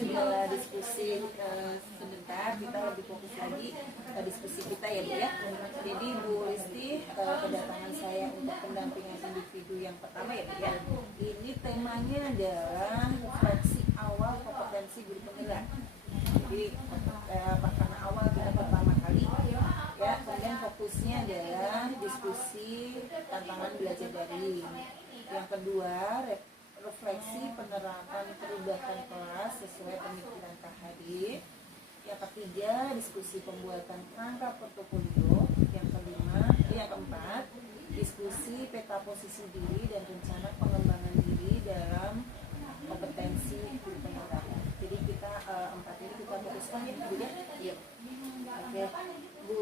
sudah diskusi sebentar, kita lebih fokus lagi ke diskusi kita ya Bu ya. Jadi Bu Listi, kedatangan saya untuk pendampingan individu yang pertama ya Bu ya. Ini temanya adalah refleksi awal kompetensi guru penggerak. Jadi karena awal kita pertama kali ya, kemudian fokusnya adalah diskusi tantangan belajar daring. Yang kedua, refleksi penerapan perubahan kelas sesuai pemikiran KHD. Yang ketiga, diskusi pembuatan kerangka portofolio. Yang keempat, diskusi peta posisi diri dan rencana pengembangan diri dalam kompetensi guru penggerak. Jadi kita empat ini kita fokuskan ya Bu ya. Iya. Oke, Bu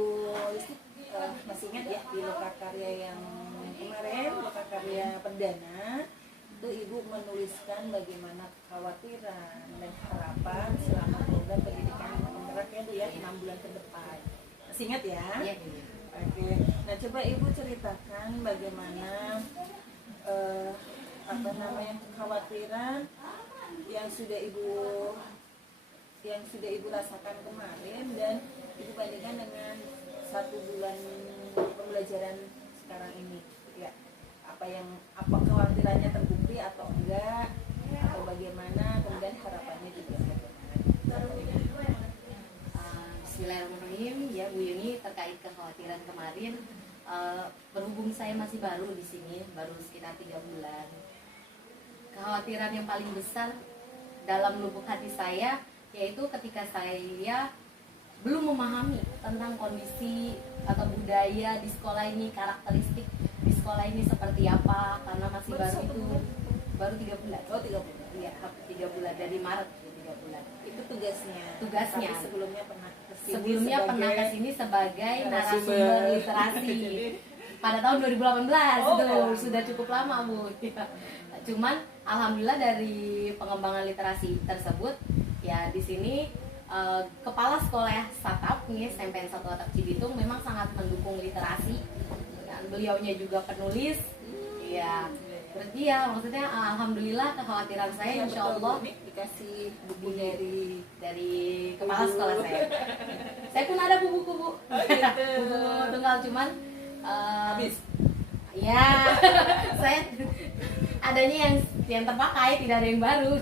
Listi masih ingat ya di lokakarya yang kemarin, lokakarya perdana itu Ibu menuliskan bagaimana kekhawatiran dan harapan selama program pendidikan penggerak ya Bu ya, 6 bulan ke depan. Masih ingat ya? Iya. Oke. Nah, coba Ibu ceritakan bagaimana kekhawatiran yang sudah Ibu rasakan kemarin dan Ibu bandingkan dengan 1 bulan pembelajaran sekarang ini ya. Apa kekhawatirannya terbukti atau enggak, atau bagaimana, kemudian harapannya juga bagaimana. Bismillahirrahmanirrahim ya Bu Yuni, terkait kekhawatiran kemarin, berhubung saya masih baru di sini, baru sekitar 3 bulan. Kekhawatiran yang paling besar dalam lubuk hati saya yaitu ketika saya belum memahami tentang kondisi atau budaya di sekolah ini, karakteristik di sekolah ini seperti apa, karena masih baru 3 bulan. Oh, 3 bulan. Iya, 3 bulan dari Maret, 3 bulan. Itu tugasnya. Tugasnya. Tapi sebelumnya pernah kesini sebagai narasumber literasi pada tahun 2018. Sudah cukup lama Bu. Cuman alhamdulillah dari pengembangan literasi tersebut ya, di sini kepala sekolah Satap nih, SMPN 1 Atap Cibitung memang sangat mendukung literasi dan beliaunya juga penulis. Iya. Berarti ya maksudnya alhamdulillah kekhawatiran saya insya Allah dikasih buku dari kepala sekolah saya. Saya pun ada buku Bu. Buku tunggal, cuman habis. Ya, saya adanya yang terpakai, tidak ada yang baru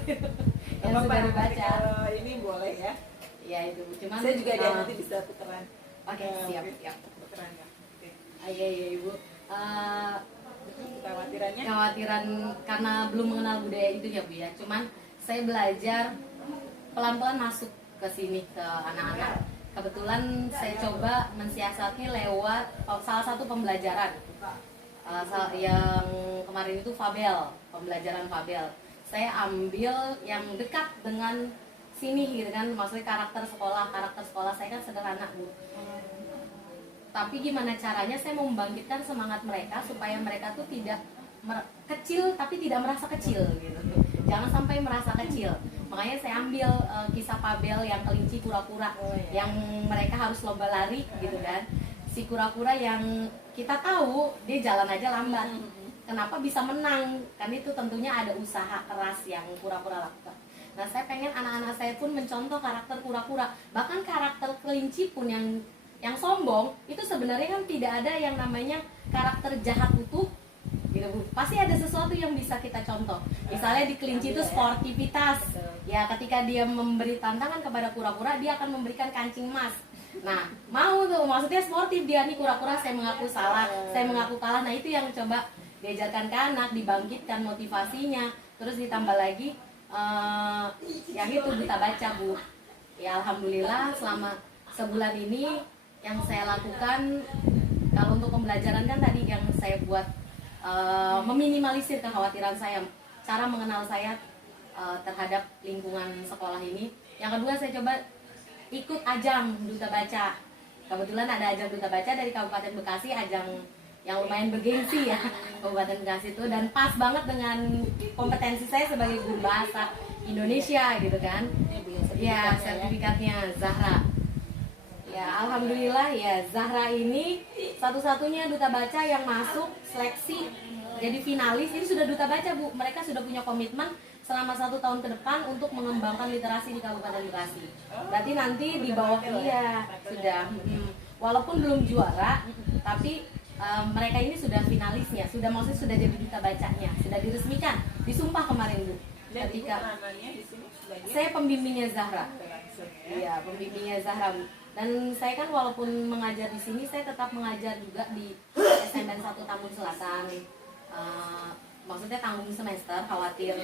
yang sudah dibaca. Kalau ini boleh ya. Ya itu, cuman saya juga ada nanti bisa tukeran. Oke, siap. Tukeran ya. Oke. Iya Ibu. Kekhawatiran karena belum mengenal budaya itu ya Bu ya. Cuman saya belajar pelan-pelan masuk ke sini, ke anak-anak. Kebetulan saya coba mensiasati lewat salah satu pembelajaran yang kemarin itu pembelajaran Fabel. Saya ambil yang dekat dengan sini gitu kan, maksudnya karakter sekolah saya kan sederhana Bu. Tapi gimana caranya saya mau membangkitkan semangat mereka supaya mereka tuh tidak kecil tapi tidak merasa kecil gitu. Jangan sampai merasa kecil. Makanya saya ambil kisah Fabel yang kelinci kura-kura, yang mereka harus lomba lari gitu kan. Si kura-kura yang kita tahu dia jalan aja lambat. Kenapa bisa menang? Kan itu tentunya ada usaha keras yang kura-kura lakukan. Nah, saya pengen anak-anak saya pun mencontoh karakter kura-kura. Bahkan karakter kelinci pun yang sombong itu sebenarnya kan tidak ada yang namanya karakter jahat utuh gitu Bu. Pasti ada sesuatu yang bisa kita contoh. Misalnya di kelinci itu sportivitas. Ya, ketika dia memberi tantangan kepada kura-kura, dia akan memberikan kancing emas. Nah, mau tuh, maksudnya sportif dia nih, kura-kura saya mengaku salah, saya mengaku kalah. Nah, itu yang coba diajarkan ke anak, dibangkitkan motivasinya. Terus ditambah lagi yang itu duta baca Bu. Ya alhamdulillah selama sebulan ini yang saya lakukan, kalau untuk pembelajaran kan tadi yang saya buat meminimalisir kekhawatiran saya, cara mengenal saya terhadap lingkungan sekolah ini. Yang kedua saya coba ikut ajang duta baca. Kebetulan ada ajang duta baca dari Kabupaten Bekasi, ajang yang lumayan bergengsi ya Kabupaten Bekasi itu, dan pas banget dengan kompetensi saya sebagai guru bahasa Indonesia gitu kan. Ya, sertifikatnya Zahra. Ya, alhamdulillah ya, Zahra ini satu-satunya duta baca yang masuk seleksi jadi finalis. Ini sudah duta baca Bu, mereka sudah punya komitmen selama 1 tahun ke depan untuk mengembangkan literasi di Kabupaten Bekasi. Berarti nanti di bawah dia sudah, walaupun belum juara, tapi mereka ini sudah finalisnya, maksudnya sudah jadi duta bacanya, sudah diresmikan, disumpah kemarin Bu. Dan ibu Ketika namanya di sini sebagai saya pembimbingnya Zahra, langsung ya. iya pembimbingnya Zahra Bu. Dan saya kan walaupun mengajar di sini, saya tetap mengajar juga di SMN 1 Tambun Selatan. Maksudnya tanggung semester, khawatir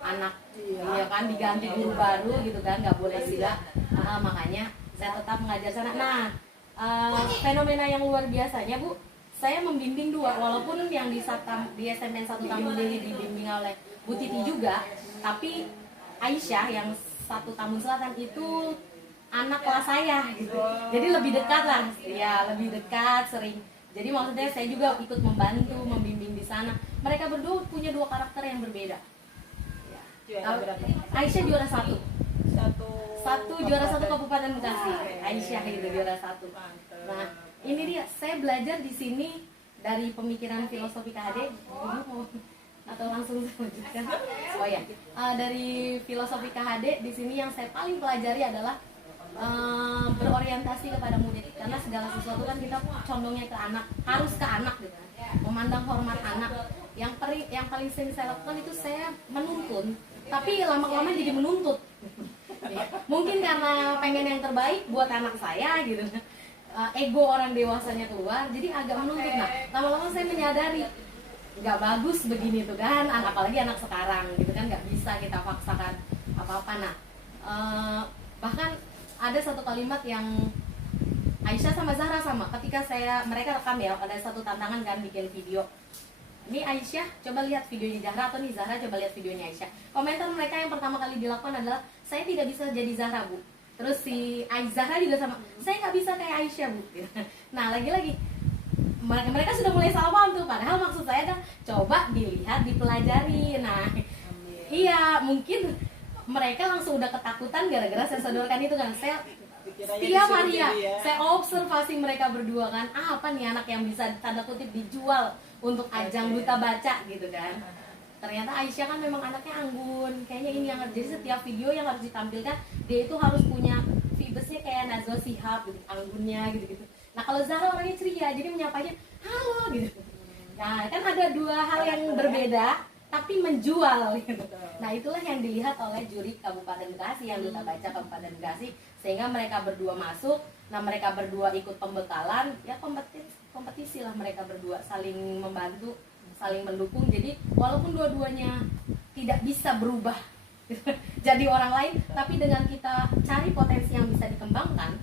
anak ya kan diganti guru baru gitu kan, nggak boleh juga. Makanya saya tetap mengajar sana. Nah, fenomena yang luar biasanya Bu, saya membimbing 2, walaupun yang di SMN 1 Tambun ini dibimbing oleh Bu Titi juga, tapi Aisyah yang 1 Tambun Selatan itu anak kelas saya gitu. Jadi lebih dekat lah, ya lebih dekat sering. Jadi maksudnya saya juga ikut membantu, membimbing di sana. Mereka berdua punya 2 karakter yang berbeda. Ya. Juara berapa? Aisyah juara 1. Satu Juara 1 Kabupaten Bekasi. Aisyah itu juara 1. Mantap. Nah, ini dia, saya belajar di sini dari pemikiran filosofi KHD. Ibu mau atau langsung saya lanjutkan? Oh ya, dari filosofi KHD di sini yang saya paling pelajari adalah berorientasi kepada murid, karena segala sesuatu kan kita condongnya ke anak, harus ke anak gitu kan. Memandang hormat anak. Yang paling sering saya lakukan itu saya menuntun, tapi lama-lama jadi menuntut. Mungkin karena pengen yang terbaik buat anak saya gitu. Ego orang dewasanya keluar, jadi agak menuntut. Nah, lama-lama saya menyadari nggak bagus begini tuh kan, apalagi anak sekarang gitu kan, nggak bisa kita paksakan apa-apa. Nah, bahkan ada satu kalimat yang Aisyah sama Zahra sama, ketika mereka rekam ya, ada satu tantangan kan bikin video. Ini Aisyah coba lihat videonya Zahra, atau nih Zahra coba lihat videonya Aisyah. Komentar mereka yang pertama kali dilakukan adalah, saya tidak bisa jadi Zahra Bu. Terus si Zahra juga sama, saya nggak bisa kayak Aisyah Bu. Nah lagi-lagi mereka sudah mulai salah paham tuh, padahal maksud saya kan coba dilihat, dipelajari. Nah iya, mungkin mereka langsung udah ketakutan gara-gara saya sodorkan itu kan. Saya setiap hari ya, saya observasi mereka berdua kan, apa nih anak yang bisa tanda kutip dijual untuk ajang duta baca gitu kan. Ternyata Aisyah kan memang anaknya anggun, kayaknya ini yang jadi setiap video yang harus ditampilkan dia itu harus punya vibesnya kayak Najwa Shihab gitu, anggunnya gitu-gitu. Nah kalau Zahra orangnya ceria, jadi menyapanya halo gitu. Nah kan ada 2 hal yang berbeda tapi menjual gitu. Nah itulah yang dilihat oleh juri Kabupaten Bekasi, yang duta baca Kabupaten Bekasi, sehingga mereka berdua masuk. Nah mereka berdua ikut pembekalan, ya kompetisi lah, mereka berdua saling membantu, saling mendukung. Jadi walaupun dua-duanya tidak bisa berubah jadi orang lain, tapi dengan kita cari potensi yang bisa dikembangkan,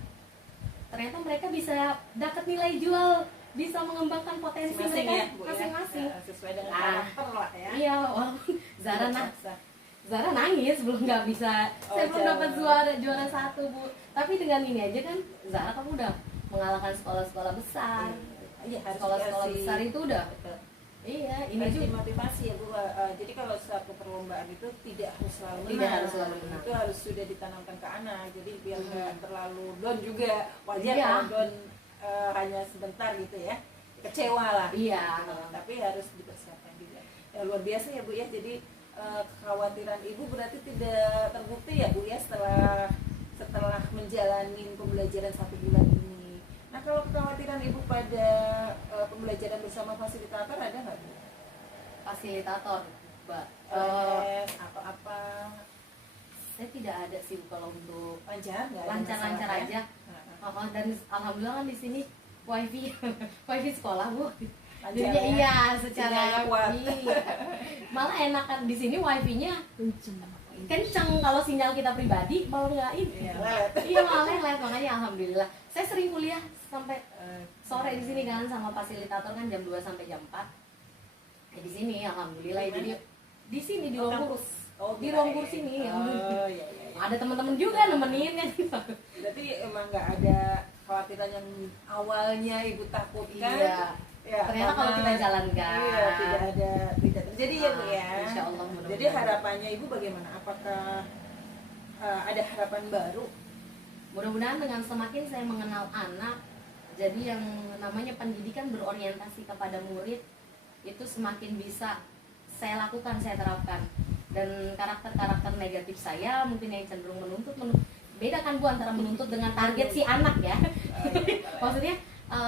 ternyata mereka bisa dapat nilai jual, bisa mengembangkan potensi mereka masing-masing. Ya, sesuai dengan karakter lah ya. Iya, walaupun Zahra nangis belum nggak bisa, saya belum jauh. dapat juara 1 Bu. Tapi dengan ini aja kan Zahra kamu udah mengalahkan sekolah-sekolah besar. Iya, harus Sekolah-sekolah dikasih- besar itu udah. Betul. Iya, ini Harus juga dimotivasi ya Bu. Jadi kalau suatu perlombaan itu tidak harus selalu menang. Tidak harus selalu menang. Itu harus sudah ditanamkan ke anak. Jadi biar nggak terlalu down juga. Wajar Iya. kalau down hanya sebentar gitu ya. Kecewa lah. Iya. Tapi harus dipersiapkan juga. Ya, luar biasa ya Bu ya. Jadi kekhawatiran Ibu berarti tidak terbukti ya Bu ya setelah menjalani pembelajaran 1 bulan ini. Nah kalau kekhawatiran Ibu pada pembelajaran bersama fasilitator ada nggak Bu? fasilitator, Mbak. Les atau apa? Saya tidak ada sih Bu, kalau untuk Lancar nggak? ada lancar-lancar masalah, aja. ya? Dan alhamdulillah kan di sini wifi wifi sekolah Bu. Lancar Jadinya ya? iya secara Sinyalnya kuat. iya. Malah enakan di sini wifi-nya kenceng, kalau sinyal kita pribadi malah nggak ini. Iya, lelet. Iya malah lelet, makanya alhamdulillah. Saya sering kuliah sampai sore di sini kan sama fasilitator kan jam 2 sampai jam 4. Di sini alhamdulillah. Di mana? Jadi di sini di Oh, ruang kampus. guru. Di ruang guru sini. Oh iya. Ada teman-teman juga nemenin kan. Berarti emang nggak ada kekhawatiran yang awalnya Ibu takutkan. Iya. Ya, Ternyata kalau karena- kita jalankan. Iya, tidak terjadi ya Bu ya. Insya Allah, mudah-mudahan. Jadi harapannya Ibu bagaimana? Apakah ada harapan baru? Mudah-mudahan dengan semakin saya mengenal anak, jadi yang namanya pendidikan berorientasi kepada murid itu semakin bisa saya lakukan, saya terapkan. dan karakter-karakter negatif saya mungkin yang cenderung menuntut, beda kan Bu antara menuntut dengan target si anak ya. Maksudnya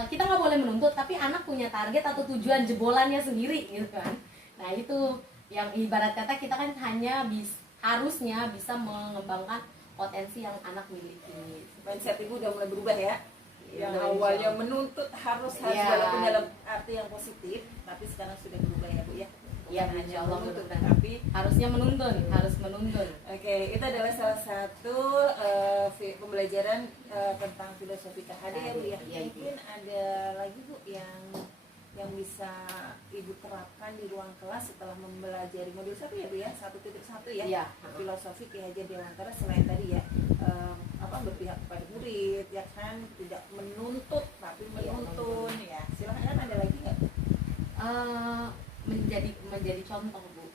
kita nggak boleh menuntut, tapi anak punya target atau tujuan jebolannya sendiri gitu kan. Nah itu yang ibarat kata kita kan hanya harusnya bisa mengembangkan potensi yang anak miliki. Mindset ibu udah mulai berubah ya. Yang Ya, awalnya menuntut harus Ya. walaupun dalam arti yang positif, tapi sekarang sudah berubah ya Bu ya. Ya, Bukan hanya insya Allah menuntut, benar. tapi Harusnya harus menuntun. oke, itu adalah salah satu pembelajaran tentang filosofi KHD ya Bu ya. Iya, Ibu. Mungkin ada lagi Bu yang bisa Ibu terapkan di ruang kelas setelah mempelajari modul 1 ya Bu ya, 1.1 ya. Iya. Filosofi Ki Hajar Dewantara selain tadi ya berpihak kepada murid ya kan, tidak menuntut tapi menuntun ya. Silakan ada lagi nggak? Menjadi contoh Bu,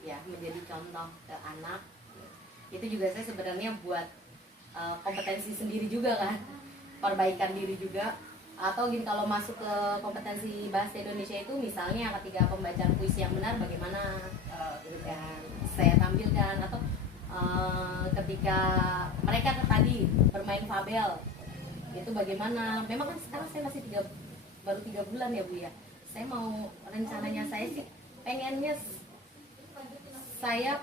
ya menjadi contoh ke anak. Itu juga saya sebenarnya buat kompetensi sendiri juga kan, perbaikan diri juga. Atau gini, kalau masuk ke kompetensi bahasa Indonesia itu misalnya ketika pembacaan puisi yang benar bagaimana gitu kan saya tampilkan, atau ketika mereka tadi bermain fabel itu bagaimana. Memang kan sekarang saya masih baru 3 bulan ya Bu ya. Saya mau rencananya saya sih pengennya saya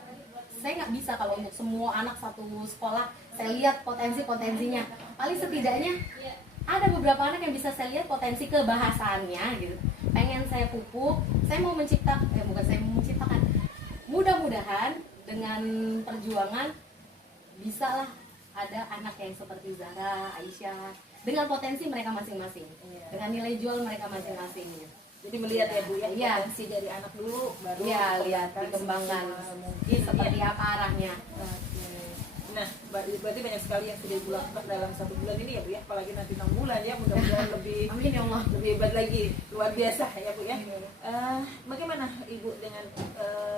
nggak bisa kalau untuk semua anak satu sekolah saya lihat potensinya. Paling setidaknya ada beberapa anak yang bisa saya lihat potensi kebahasaannya gitu. Pengen saya pupuk, saya mau menciptakan. Mudah-mudahan dengan perjuangan bisa lah ada anak yang seperti Zara, Aisyah dengan potensi mereka masing-masing, dengan nilai jual mereka masing-masing. Jadi melihat ya Bu ya, Iya. potensi dari anak dulu baru Iya, lihat dikembangkan mungkin seperti ya. apa arahnya. Oke. Nah, berarti banyak sekali yang sudah Ibu lakukan dalam 1 bulan ini ya Bu ya, apalagi nanti 6 bulan ya, mudah-mudahan lebih Amin ya Allah. lebih hebat lagi, luar biasa ya Bu ya. Bagaimana Ibu dengan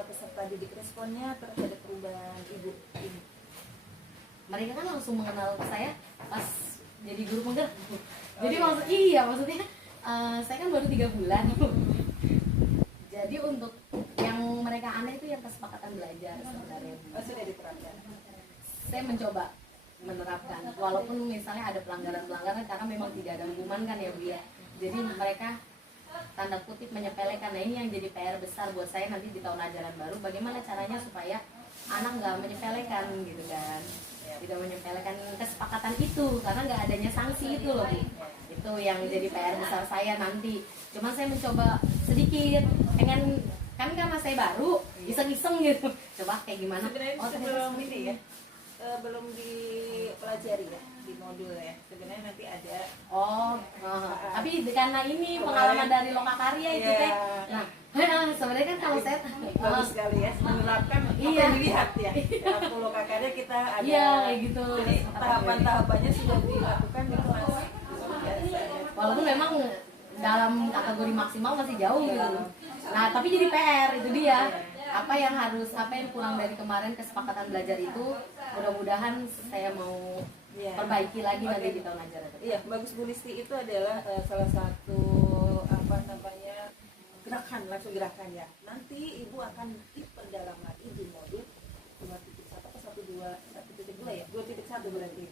peserta didik, responnya terhadap perubahan Ibu ini? Mereka kan langsung mengenal saya pas jadi guru penggerak. Jadi iya. maksudnya saya kan baru 3 bulan. Jadi untuk yang mereka aneh itu yang kesepakatan belajar sebenarnya. Sudah diterapkan. Saya mencoba menerapkan, walaupun misalnya ada pelanggaran karena memang tidak ada hukuman kan ya Bu ya. Jadi mereka tanda kutip menyepelekan. Nah ini yang jadi PR besar buat saya nanti di tahun ajaran baru, bagaimana caranya supaya anak nggak menyepelekan gitu kan, tidak menyepelekan kesepakatan itu, karena nggak adanya sanksi itu loh Bu. Itu yang jadi PR besar saya nanti. Cuma saya mencoba sedikit, pengen kan karena saya baru iseng-iseng gitu, coba kayak gimana. Sebenarnya sebelum ini ya, belum dipelajari ya di modul ya. Sebenarnya nanti ada. Tapi karena ini pengalaman dari Lokakarya itu teh. Nah, sebenarnya kan kalau saya bagus sekali ya, menerapkan apa yang dilihat ya. Waktu Lokakarya kita ada. Iya, kayak gitu. Jadi tahapan-tahapannya sudah dilakukan di kelas. Walaupun memang dalam kategori maksimal masih jauh gitu. Nah, tapi jadi PR itu dia. Apa yang kurang dari kemarin kesepakatan belajar itu, mudah-mudahan saya mau perbaiki lagi nanti di tahun ajaran. Iya, bagus Bu Listi, itu adalah salah satu gerakan ya. Nanti Ibu akan diperdalam lagi di modul 2.1 atau 1.2 ya? 2.1 berarti.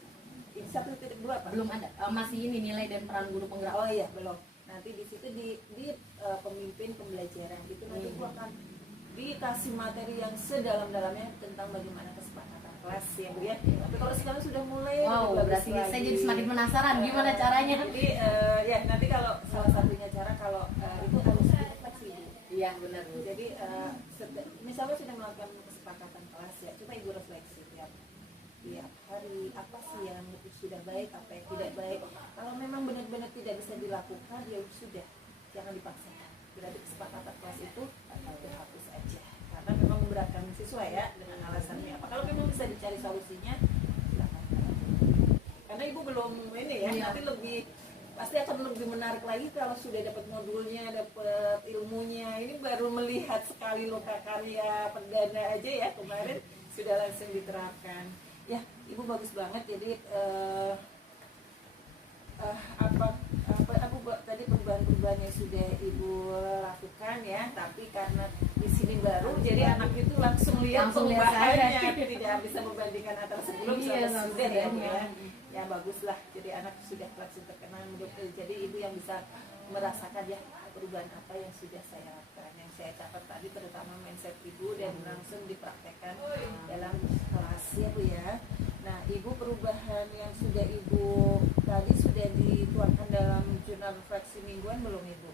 Ini 1.2 apa? Belum ada. Masih ini nilai dan peran guru penggerak. Oh iya, belum. Nanti di situ di pemimpin pembelajaran itu nanti Ibu akan dikasih materi yang sedalam-dalamnya tentang bagaimana kesepakatan kelas ya Bu ya. Tapi kalau sekarang sudah mulai Berarti saya jadi semakin penasaran gimana caranya. Nanti nanti kalau salah satunya cara kalau itu harus fleksibel. Iya benar Bu. Jadi misalnya sudah melakukan kesepakatan kelas ya, coba Ibu refleksi tiap hari apa sih yang sudah baik, apa yang tidak baik. Kalau memang benar-benar tidak bisa dilakukan ya sudah, jangan dipaksakan. Berarti kesepakatan kelas itu dihapus aja karena memang memberatkan siswa ya, dengan alasannya apa. Kalau memang bisa dicari solusinya silakan. Karena Ibu belum ini ya, nanti pasti akan lebih menarik lagi kalau sudah dapat modulnya, dapat ilmunya. Ini baru melihat sekali Lokakarya perdana aja ya, kemarin sudah langsung diterapkan. Ya, Ibu bagus banget. Jadi tadi perubahan-perubahan yang sudah Ibu lakukan ya, tapi karena di sini baru, jadi anak itu langsung lihat Langsung lihat perubahannya, saya. tidak bisa membandingkan antara sebelum Iya, sama sama sudah ya, Bu, sudahnya. ya. Ya bagus lah, jadi anak sudah langsung terkenal, jadi ibu yang bisa merasakan ya perubahan apa yang sudah saya lakukan, yang saya catat tadi, terutama mindset ibu dan langsung dipraktekkan dalam kelas ya Bu ya. Nah ibu, perubahan yang sudah ibu tadi sudah dituangkan dalam jurnal refleksi mingguan belum ibu?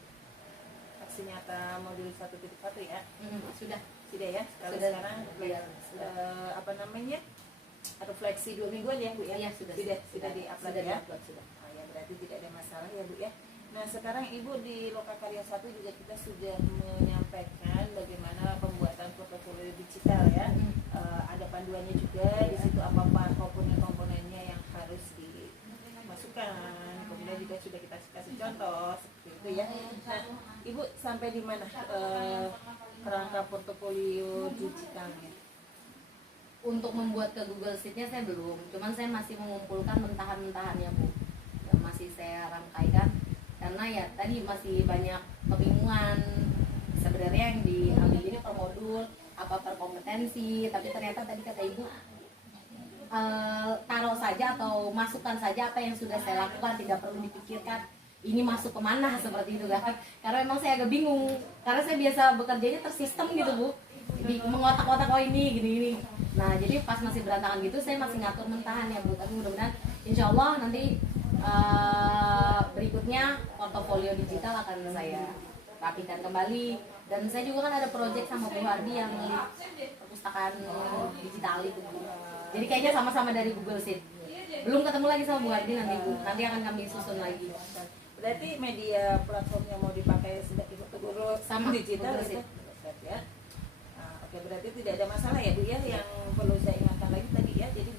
Aksi nyata modul 1.1 ya? Sudah ya. Kalau Sudah. sekarang Iya, apa namanya, refleksi 2 mingguan ya Bu ya? Iya, sudah di-upload sudah ya? di-upload, sudah. Oh, ya berarti tidak ada masalah ya Bu ya. Nah sekarang ibu di Loka Karya 1 juga kita sudah menyampaikan bagaimana pembuatan portofolio digital ya. Ada panduannya juga di situ, apa komponen-komponennya yang harus dimasukkan. Kemudian juga sudah kita kasih contoh seperti itu ya. Nah ibu sampai di mana kerangka portofolio digitalnya? Untuk membuat ke Google Sheet-nya saya belum, cuman saya masih mengumpulkan mentahan-mentahannya Bu, yang masih saya rangkaikan karena ya tadi masih banyak kebingungan sebenarnya yang diambil ini per modul apa per kompetensi, tapi ternyata tadi kata Ibu taruh saja atau masukkan saja apa yang sudah saya lakukan, tidak perlu dipikirkan ini masuk kemana seperti itu kan, karena memang saya agak bingung karena saya biasa bekerjanya tersistem gitu Bu, mengotak-otak oh ini gini-gini. Nah jadi pas masih berantakan gitu saya masih ngatur mentahan ya Bu, tapi mudah-mudahan insya Allah nanti berikutnya portofolio digital akan saya rapikan kembali, dan saya juga kan ada proyek sama Bu Hardi yang perpustakaan digital itu Bu. Jadi kayaknya sama-sama dari Google Sheet. Belum ketemu lagi sama Bu Hardi nanti Bu, nanti akan kami susun lagi. Berarti media platform yang mau dipakai sudah ibu tegur Sama digital Google Sheet. ya. Nah, oke, berarti tidak ada masalah ya Bu ya. Yang perlu saya ingatkan lagi tadi ya, jadi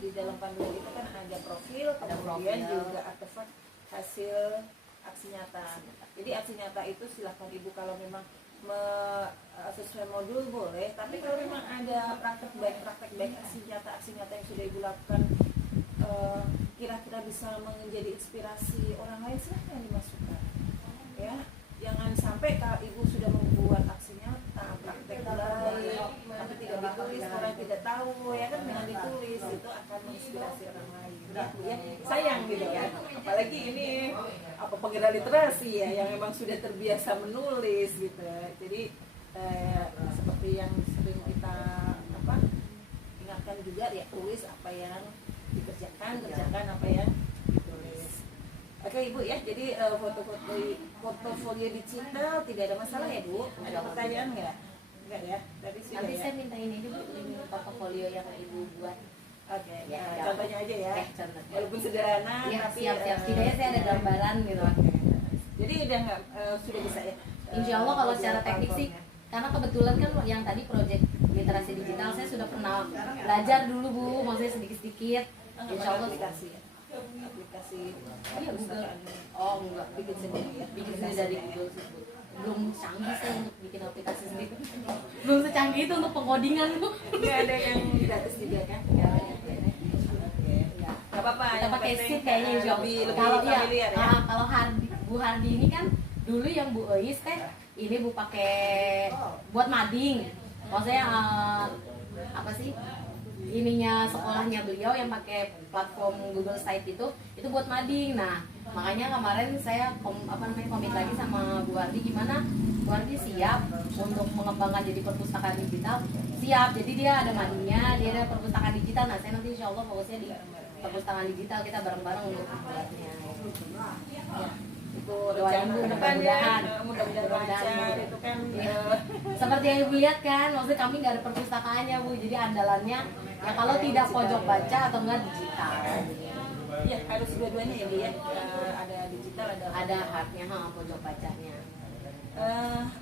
di dalam panduan itu kan ada profil, kemudian juga artefak hasil aksi nyata. Jadi aksi nyata itu silahkan ibu kalau memang sesuai modul boleh, tapi kalau memang ada praktek baik aksi nyata yang sudah ibu lakukan kira-kira bisa menjadi inspirasi orang lain, silahkan dimasukkan ya. Jangan sampai kalau ibu sudah membuat aksi nyata praktek lain tapi tidak ditulis, orang tidak tahu ya kan, dengan ditulis itu akan menginspirasi orang lain ya, Bu, ya. Sayang gitu kan, apalagi ini apa penggerak literasi ya yang memang sudah terbiasa menulis gitu. Jadi seperti yang sering kita ingatkan juga ya, tulis apa yang kerjakan apa yang ditulis. Oke Ibu ya, jadi portofolio digital tidak ada masalah ya Bu? Ada pertanyaan nggak? Enggak ya? Tadi sudah Nanti ya? saya minta ini dulu, ini portofolio yang Ibu buat. Oke, Ya, nah, ya. contohnya aja ya. Contohnya. Walaupun sederhana, Ya, tapi siap-siap. Setidaknya saya ada gambaran gitu. Jadi udah nggak sudah bisa ya? Insya Allah kalau secara model teknik sih, platformnya. karena kebetulan kan yang tadi proyek literasi digital saya sudah pernah belajar dulu Bu, maksudnya sedikit-sedikit. Insya Allah aplikasi ya? Aplikasi Iya Google. perpustakaannya. Oh enggak, Bikin sendiri ya? bikin sendiri dari Google sih, Bu. Belum canggih saya untuk bikin aplikasi sendiri. Belum secanggih itu untuk pengodingan Bu. Nggak ada yang gratis juga kan? Nggak ada. Oke. Nggak apa-apa. Kita yang pakai penting, sheet kayaknya insya Allah. lebih Kalau ya, familiar ya. kalau Bu Hardi ini kan dulu yang Bu Eis teh ini Bu pakai buat mading. Maksudnya apa sih? Ininya sekolahnya beliau yang pakai platform Google Site itu buat mading. Nah, makanya kemarin saya komit lagi sama Bu Hardi, gimana Bu Hardi siap untuk mengembangkan jadi perpustakaan digital, siap. Jadi dia ada madingnya, dia ada perpustakaan digital. Nah, saya nanti insya Allah fokusnya di perpustakaan digital, kita bareng-bareng untuk membuatnya. Ya. Itu Doain rencana Bu, ke depannya, mudah-mudahan. mudah-mudahan lancar itu kan. Iya. Seperti yang Ibu lihat kan, maksudnya kami nggak ada perpustakaannya Bu, jadi andalannya ya kalau tidak pojok baca atau enggak digital. Ya harus dua-duanya ya Bu ya. Ada digital, Ada hardnya, pojok bacanya.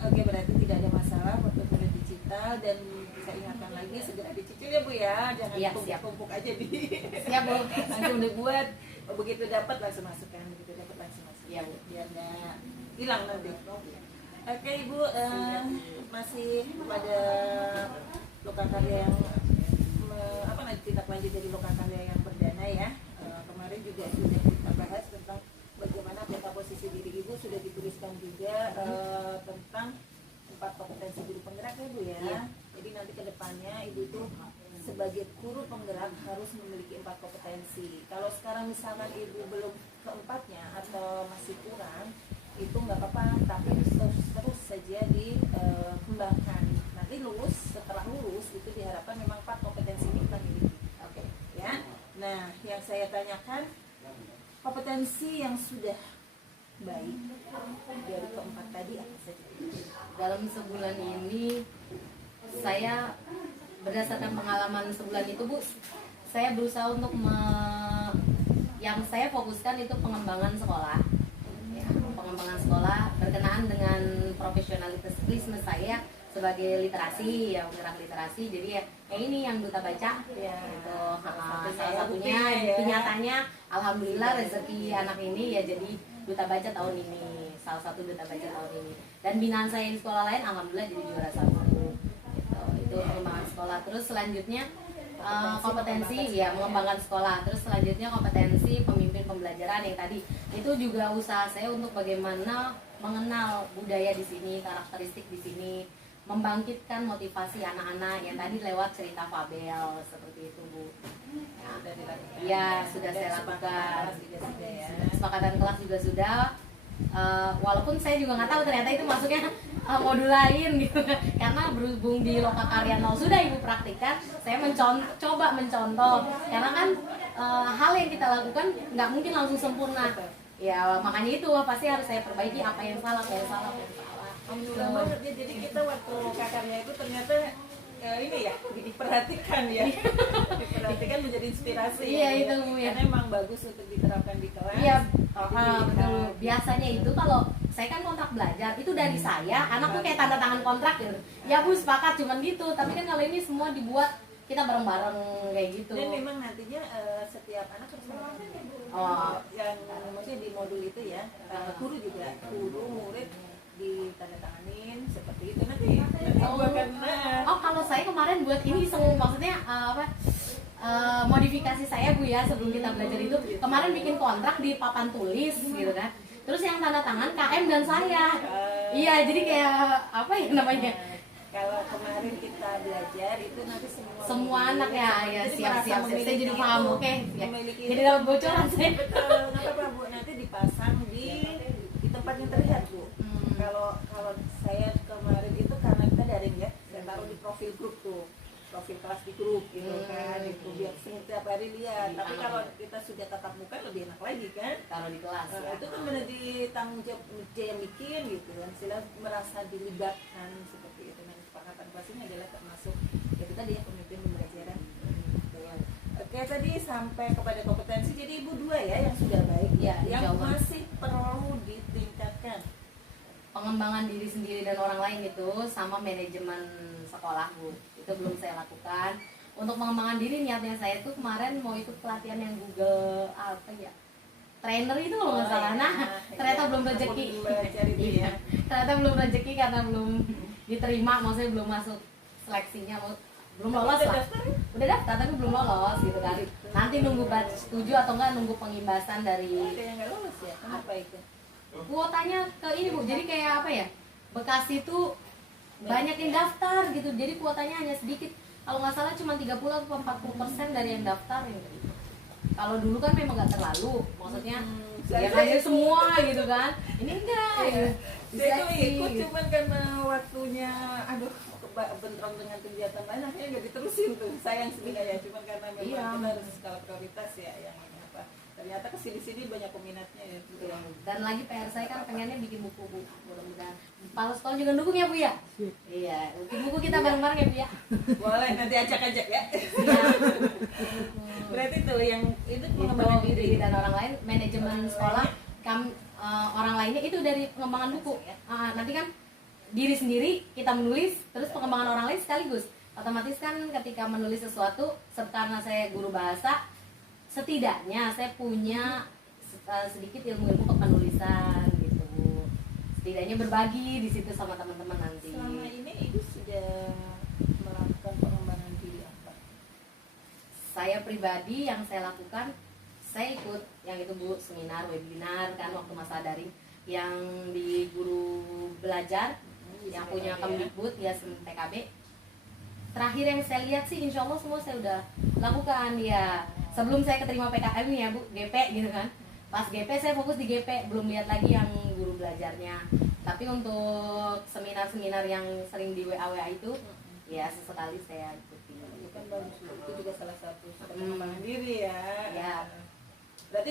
Oke, berarti tidak ada masalah portofolio digital, dan bisa ingatkan lagi segera dicicil ya Bu ya, jangan Iya, siap. tumpuk aja di Siap Bu. langsung dibuat, begitu dapat langsung masukkan, begitu dapat langsung masukkan. Iya, Bu. Biar nggak hilang nanti. Oke Ibu, masih pada Loka Karya yang nanti tindak lanjut dari Loka Karya yang perdana ya. Kemarin juga sudah kita bahas tentang bagaimana peta posisi diri Ibu, sudah dituliskan juga tentang 4 4 kompetensi guru penggerak ya Bu ya. Iya. Jadi nanti kedepannya Ibu itu sebagai guru penggerak harus memiliki 4 kompetensi. Kalau sekarang misalkan Ibu belum keempatnya atau masih kurang, itu nggak apa-apa, tapi terus saja dikembangkan. Nanti setelah lulus itu diharapkan memang 4 kompetensi ini kita miliki. Oke. Ya. Nah, yang saya tanyakan kompetensi yang sudah baik dari keempat tadi apa saja? Dalam sebulan ini saya berdasarkan pengalaman sebulan itu Bu, saya berusaha untuk yang saya fokuskan itu pengembangan sekolah ya, pengembangan sekolah berkenaan dengan profesionalisme saya sebagai literasi ya, penggerak literasi. Jadi ya ini yang duta baca Ya, itu salah salah satunya ya. bukti nyatanya alhamdulillah rezeki anak ini ya jadi duta baca tahun ini, salah satu duta baca tahun ini. Dan binaan saya di sekolah lain alhamdulillah jadi juara 1 gitu. Itu pengembangan sekolah. Terus selanjutnya kompetensi ya mengembangkan sekolah. Terus selanjutnya kompetensi pemimpin pembelajaran yang tadi itu juga usaha saya untuk bagaimana mengenal budaya di sini, karakteristik di sini, membangkitkan motivasi anak-anak yang tadi lewat cerita fabel seperti itu Bu. Ya sudah saya lakukan. Kesepakatan kelas juga sudah. Walaupun saya juga nggak tahu ternyata itu masuknya modul lain gitu karena berhubung di Lokakarya 0 sudah Ibu praktikkan, saya coba mencontoh karena kan hal yang kita lakukan nggak mungkin langsung sempurna ya, makanya itu pasti harus saya perbaiki apa yang salah. Alhamdulillah banget ya, jadi kita waktu Lokakarya itu ternyata ini ya diperhatikan ya, diperhatikan menjadi inspirasi. Iya ya. itu Bu ya. Karena emang bagus untuk diterapkan di kelas. Iya, Jadi, betul. Biasanya itu kalau saya kan kontrak belajar itu dari saya, anak tuh kayak tanda tangan kontrak gitu. Ya Bu sepakat cuman gitu. Tapi kan kalau ini semua dibuat kita bareng-bareng kayak gitu. Dan memang nantinya setiap anak harus melakukan Oh, yang maksudnya di modul itu ya, guru juga, guru murid ditandatanganin seperti itu nanti bukan. oh kalau saya kemarin buat ini maksudnya modifikasi saya Bu ya sebelum kita belajar itu kemarin bikin kontrak di papan tulis gitu kan. Terus yang tanda tangan KM dan saya. Iya, jadi kayak apa ya namanya? Kalau kemarin kita belajar itu nanti Semua anak ya Jadi siap-siap. merasa Saya jadi memiliki paham, itu, oke. Ya. memiliki Jadi itu. dapat bocoran saya. Betul, nggak apa-apa Bu, nanti dipasang di tempat yang terlihat Bu. Kalau saya kemarin itu karena kita daring ya, saya taruh di profil grup tuh, profil kelas di grup gitu kan, itu biar setiap hari lihat. Tapi kalau kita sudah tatap muka lebih enak lagi kan. Taruh di kelas ya. Itu kan menjadi tanggung jawab dia yang bikin gitu kan, sila merasa dilibatkan seperti itu. Nah, kesepakatan kelas ini adalah termasuk itu tadi ya, pemimpin pembelajaran. Oke, tadi sampai kepada kompetensi, jadi Ibu 2 ya yang sudah baik Ya, yang insya Allah. masih perlu ditingkatkan. Pengembangan diri sendiri dan orang lain itu sama manajemen sekolah Bu, itu belum saya lakukan. Untuk pengembangan diri niatnya saya tuh kemarin mau ikut pelatihan yang Google apa ya trainer itu kalau nggak salah. Nah ternyata belum rezeki. Belajar itu ya. Ternyata belum rezeki karena belum diterima, maksudnya belum masuk seleksinya, belum lolos Udah lah. daftar ya? Udah daftar tapi belum lolos gitu kan. Nanti nunggu setuju atau enggak nunggu pengimbasan dari Ada yang nggak lulus ya? Kenapa itu? kuotanya ke ini Bu, jadi kayak apa ya, Bekasi itu banyak yang daftar gitu, jadi kuotanya hanya sedikit, kalau nggak salah cuma 30 atau 40% dari yang daftar gitu. Kalau dulu kan memang nggak terlalu, maksudnya ya kan semua gitu kan, ini enggak gitu. Saya tuh Diseleksi, ikut gitu. cuman karena waktunya bentrok dengan kegiatan lain akhirnya nggak diterusin tuh, sayang sebenarnya, cuman karena memang Iya. kita harus skala prioritas ya yang ini apa, ternyata kesini-sini banyak peminatnya ya. Dan lagi PR saya kan pengennya bikin buku Bu, mudah-mudahan Kepala sekolah juga dukung ya Bu ya. Iya, bikin buku kita bareng-bareng ya Bu ya. Boleh, nanti ajak-ajak ya. Iya. Berarti tuh yang itu Itu pengembangan diri diri. dan orang lain, manajemen sekolah, orang lainnya itu dari pengembangan buku. Nanti kan diri sendiri kita menulis, terus pengembangan orang lain sekaligus. Otomatis kan ketika menulis sesuatu, karena saya guru bahasa, setidaknya saya punya sedikit ilmu-ilmu kepenulisan gitu. Setidaknya berbagi di situ sama teman-teman nanti. Selama ini Ibu sudah melakukan pengembangan diri apa? Saya pribadi yang saya lakukan, saya ikut yang itu Bu, seminar, webinar kan waktu masa daring yang di guru belajar yang punya PKB ya. Kemdikbud ya PKB. Terakhir yang saya lihat sih insya Allah semua saya udah lakukan ya. Sebelum saya keterima PKM nih ya Bu, GP gitu kan. Pas GP saya fokus di GP, belum lihat lagi yang guru belajarnya. Tapi untuk seminar-seminar yang sering di WA itu ya sesekali saya ikuti. Itu kan bagus, itu juga salah satu pengembangan diri ya. Ya. Berarti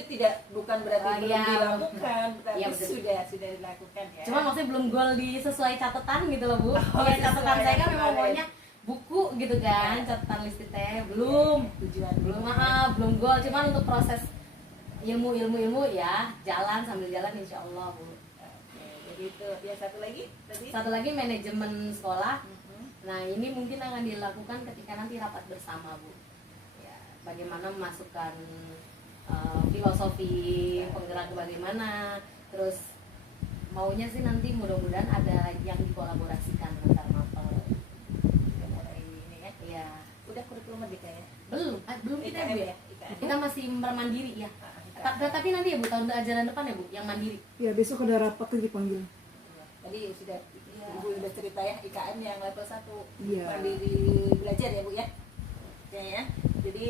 bukan berarti belum iya. dilakukan, berarti Iya, betul. sudah dilakukan ya. Cuma maksudnya belum goal di sesuai catatan gitu loh Bu. Oh, Ya catatan sesuai saya kan yang memang kemarin. maunya buku gitu kan, catatan listi teh belum. Tujuan Belum belum goal, cuman untuk proses ilmu ya jalan sambil jalan insya Allah Bu. Oke, jadi itu yang satu lagi tadi. Satu lagi manajemen sekolah. Mhm. Nah ini mungkin akan dilakukan ketika nanti rapat bersama Bu. Ya, bagaimana memasukkan filosofi penggerak bagaimana, terus maunya sih nanti mudah-mudahan ada yang dikolaborasikan antar mapel. Udah mulai ini ya. Ya Udah kurikulum merdeka ya. belum kita IKM Bu ya, ya. IKM. Kita masih mandiri ya. IKM. Tapi nanti ya Bu tahun ajaran depan ya Bu yang mandiri. Ya besok ada rapat tuh dipanggil. Tadi sudah Ibu udah cerita ya IKM yang level 1 Iya. mandiri belajar ya Bu ya. Ya. Jadi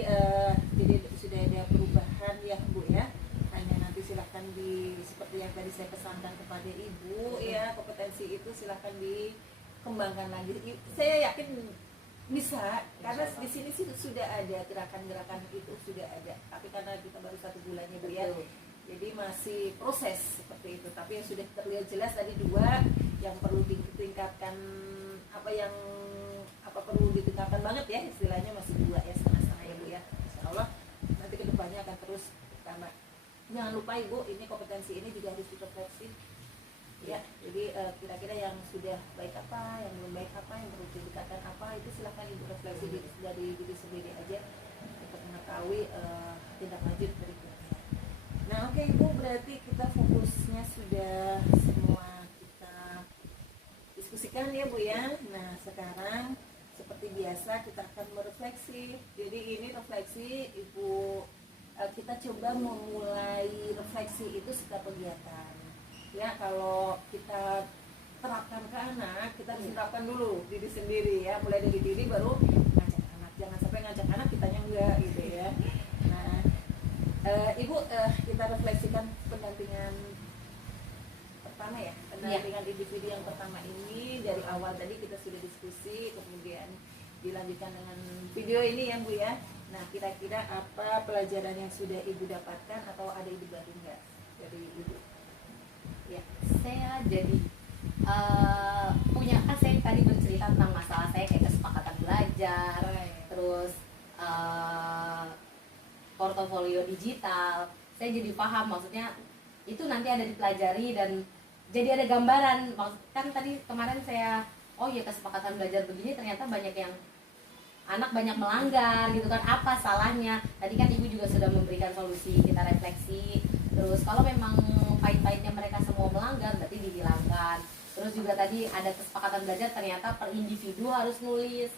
sudah ada perubahan ya Bu ya. Hanya nanti silahkan seperti yang tadi saya pesankan kepada Ibu ya, kompetensi itu silahkan dikembangkan lagi. Saya yakin bisa, karena di sini sih sudah ada gerakan-gerakan itu sudah ada. Tapi karena kita baru 1 bulannya Bu ya. Betul. Jadi masih proses seperti itu. Tapi yang sudah terlihat jelas tadi 2 yang perlu ditingkatkan, perlu ditingkatkan banget ya, istilahnya masih 2 ya, setengah-setengah ya Bu ya. Insya Allah nanti kedepannya akan terus tambah. Jangan lupa Ibu, ini kompetensi ini juga harus direfleksi ya. Jadi kira-kira yang sudah baik apa, yang belum baik apa, yang perlu ditingkatkan apa, itu silahkan Ibu refleksi dari diri sendiri aja untuk mengetahui tindak lanjut berikutnya. Nah oke Ibu, berarti kita fokusnya sudah semua kita diskusikan ya Bu ya. Nah sekarang seperti biasa kita akan merefleksi. Jadi ini refleksi Ibu, kita coba memulai refleksi itu setiap kegiatan. Ya kalau kita terapkan ke anak, kita harus terapkan dulu diri sendiri ya. Mulai dari diri baru ngajak anak. Jangan sampai ngajak anak kitanya enggak gitu ya. Nah Ibu, kita refleksikan pendampingan pertama ya, pendampingan individu yang pertama ini. Dari awal tadi kita sudah diskusi, kemudian dilanjutkan dengan video ini ya Bu ya. Nah kira-kira apa pelajaran yang sudah Ibu dapatkan atau ada ide baru nggak dari Ibu? Ya, saya jadi punya, kan saya tadi bercerita tentang masalah saya kayak kesepakatan belajar, terus portofolio digital. Saya jadi paham maksudnya itu nanti ada dipelajari dan jadi ada gambaran. Kan tadi kemarin saya kesepakatan belajar begini, ternyata banyak yang anak banyak melanggar gitu kan, apa salahnya. Tadi kan Ibu juga sudah memberikan solusi, kita refleksi. Terus kalau memang pahit-pahitnya mereka semua melanggar berarti dihilangkan. Terus juga tadi ada kesepakatan belajar, ternyata per individu harus nulis,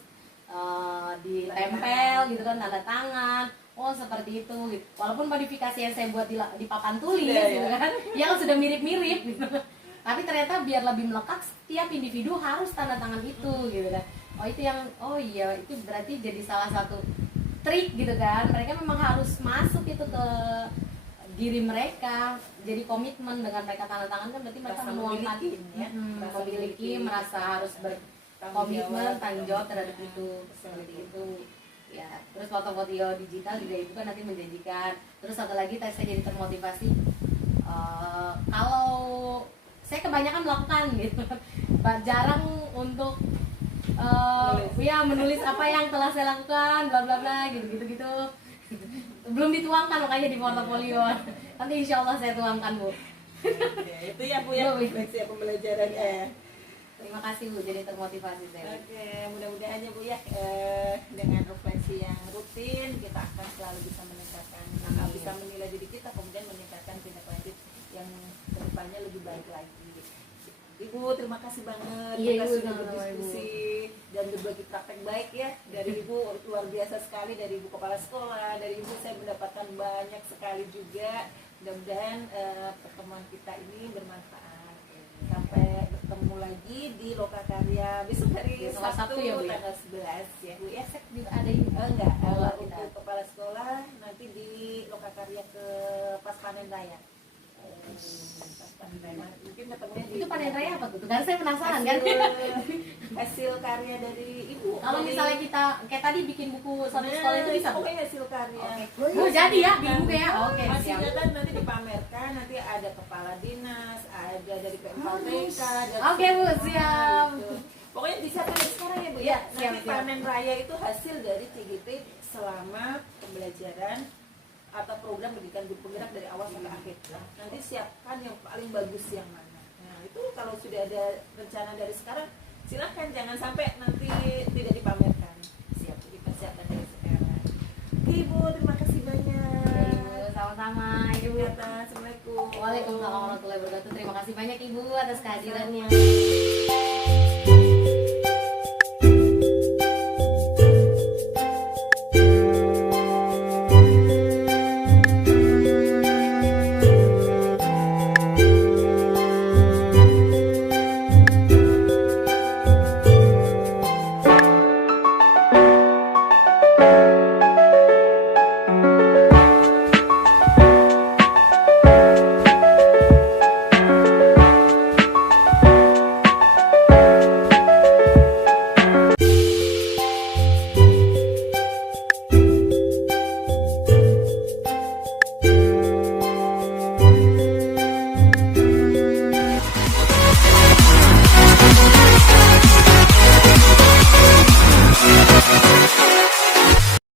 ditempel gitu kan, tanda tangan. Oh seperti itu gitu. Walaupun modifikasi yang saya buat di papan tulis Sudah, gitu kan, yang sudah mirip-mirip gitu. Tapi ternyata biar lebih melekat, setiap individu harus tanda tangan itu gitu kan. Itu berarti jadi salah satu trik gitu kan. Mereka memang harus masuk itu ke diri mereka, jadi komitmen dengan mereka tanda tangan kan berarti mereka menuangkan ya, memiliki, merasa harus berkomitmen, tanggung jawab terhadap itu, seperti itu. Ya, terus foto-foto digital juga itu kan nanti menjanjikan. Terus satu lagi saya jadi termotivasi. Kalau saya kebanyakan melakukan gitu, jarang untuk menulis apa yang telah saya lakukan, bla bla bla gitu. Belum dituangkan makanya di portofolio. Nanti insya Allah saya tuangkan Bu. Ya, itu ya Bu ya, refleksi pembelajaran ya. Terima kasih Bu, jadi termotivasi saya. Oke, mudah-mudahan ya Bu ya, dengan refleksi yang rutin kita akan selalu bisa meningkatkan, bisa menilai diri kita, kemudian meningkatkan tindak lanjut yang kedepannya lebih baik lagi. Ibu terima kasih banget, kita sudah berdiskusi dan berbagi praktek baik ya dari Ibu, luar biasa sekali, dari Ibu kepala sekolah, dari Ibu saya mendapatkan banyak sekali juga. Mudah-mudahan pertemuan kita ini bermanfaat. Sampai bertemu lagi di Lokakarya besok hari Besok Sabtu, Sabtu ya, Bu, ya? tanggal 11 ya Bu ya. Besok juga ada ini. Enggak, Oh, kita. untuk kepala sekolah nanti di Lokakarya ke pas panen raya. Pas panen raya. Mungkin ketemunya di Itu panen raya apa tuh? Kan saya penasaran kan. hasil karya dari ibu. Kalau Dari- misalnya kita kayak tadi bikin buku satu sekolah itu bisa. Bu? pokoknya hasil karya. Oh jadi ya di buku ya. Oke Masih siap. datang nanti dipamerkan, nanti ada kepala dinas, ada dari PMK, dari Oke, Bu, semua, siap. gitu. Pokoknya disiapkan dari sekarang ya Bu ya. Iya, Nanti siap, siap. panen raya itu hasil dari CGP selama pembelajaran atau program pendidikan guru penggerak dari awal sampai akhir. Nanti siapkan yang paling bagus yang mana. Nah itu kalau sudah ada rencana dari sekarang, silahkan jangan sampai nanti tidak dipamerkan. Siap, dipersiapkan dari sekarang. Oke Ibu, terima kasih banyak. Ibu, sama-sama Ibu. Kata, Assalamualaikum. Waalaikumsalam warahmatullahi wabarakatuh. Terima kasih banyak Ibu atas kehadirannya.